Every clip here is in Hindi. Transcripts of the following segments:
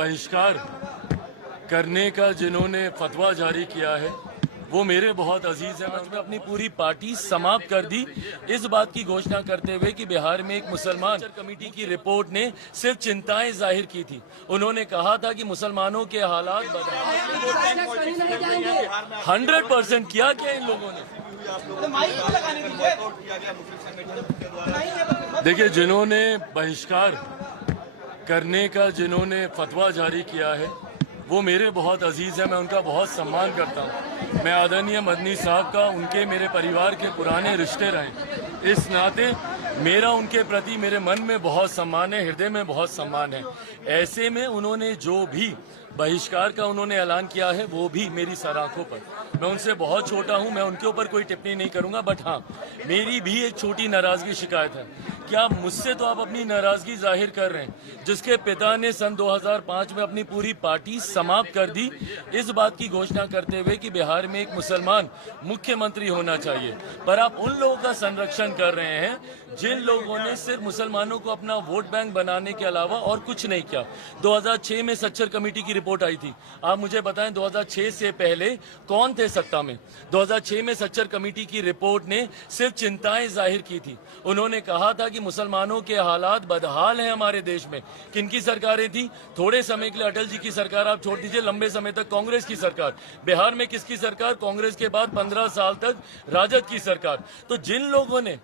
बहिष्कार करने का जिन्होंने फतवा जारी किया है वो मेरे बहुत अजीज हैं। मैं अपनी पूरी पार्टी समाप्त कर दी इस बात की घोषणा करते हुए कि बिहार में एक मुसलमान कमेटी की रिपोर्ट ने सिर्फ चिंताएं जाहिर की थी। उन्होंने कहा था कि मुसलमानों के हालात 100% किया क्या इन लोगों ने। देखिए, जिन्होंने बहिष्कार करने का जिन्होंने फतवा जारी किया है वो मेरे बहुत अजीज हैं। मैं उनका बहुत सम्मान करता हूं। मैं आदरणीय मदनी साहब का उनके मेरे परिवार के पुराने रिश्ते रहे, इस नाते मेरा उनके प्रति मेरे मन में बहुत सम्मान है, हृदय में बहुत सम्मान है। ऐसे में उन्होंने जो भी बहिष्कार का उन्होंने ऐलान किया है वो भी मेरी सराखों पर। मैं उनसे बहुत छोटा हूं, मैं उनके ऊपर कोई टिप्पणी नहीं करूंगा, बट हाँ, मेरी भी एक छोटी नाराजगी शिकायत है। क्या मुझसे तो आप अपनी नाराजगी जाहिर कर रहे हैं, जिसके पिता ने सन 2005 में अपनी पूरी पार्टी समाप्त कर दी इस बात की घोषणा करते हुए कि बिहार में एक मुसलमान मुख्यमंत्री होना चाहिए, पर आप उन लोगों का संरक्षण कर रहे हैं जिन लोगों ने सिर्फ मुसलमानों को अपना वोट बैंक बनाने के अलावा और कुछ नहीं किया। 2006 में सच्चर कमेटी की रिपोर्ट आई थी। आप मुझे बताएं 2006 से पहले कौन थे सत्ता में। 2006 में सच्चर कमेटी की रिपोर्ट ने सिर्फ चिंताएं जाहिर की थी। उन्होंने कहा था कि मुसलमानों के हालात बदहाल हैं हमारे देश में। किनकी सरकारें थी? थोड़े समय के लिए अटल जी की सरकार आप छोड़ दीजिए, लंबे समय तक कांग्रेस की सरकार। बिहार में किसकी सरकार? कांग्रेस के बाद 15 साल तक राजद की सरकार। तो जिन लोगों ने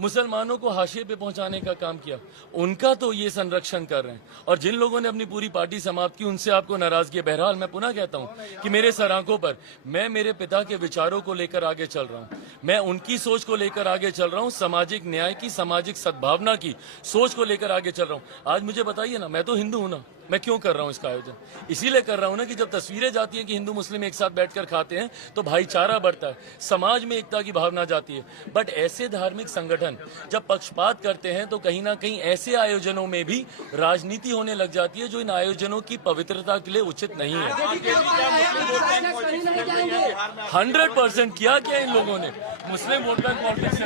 मुसलमानों को हाशिए पे पहुंचाने का काम किया उनका तो ये संरक्षण कर रहे हैं, और जिन लोगों ने अपनी पूरी पार्टी समाप्त की उनसे आपको नाराजगी है। बहरहाल मैं पुनः कहता हूं कि मेरे सराखों पर मैं मेरे पिता के विचारों को लेकर आगे चल रहा हूं, मैं उनकी सोच को लेकर आगे चल रहा हूं, सामाजिक न्याय की, सामाजिक सद्भावना की सोच को लेकर आगे चल रहा हूं। आज मुझे बताइए ना, मैं तो हिंदू हूं ना, मैं क्यों कर रहा हूं इसका आयोजन? इसीलिए कर रहा हूं ना कि जब तस्वीरें जाती हैं कि हिंदू मुस्लिम एक साथ बैठकर खाते हैं तो भाईचारा बढ़ता है, समाज में एकता की भावना जाती है। बट ऐसे धार्मिक संगठन जब पक्षपात करते हैं तो कहीं ना कहीं ऐसे आयोजनों में भी राजनीति होने लग जाती है, जो इन आयोजनों की पवित्रता के लिए उचित नहीं है। 100% किया क्या इन लोगों ने? मुस्लिम वोट बैंक पॉलिटिक्स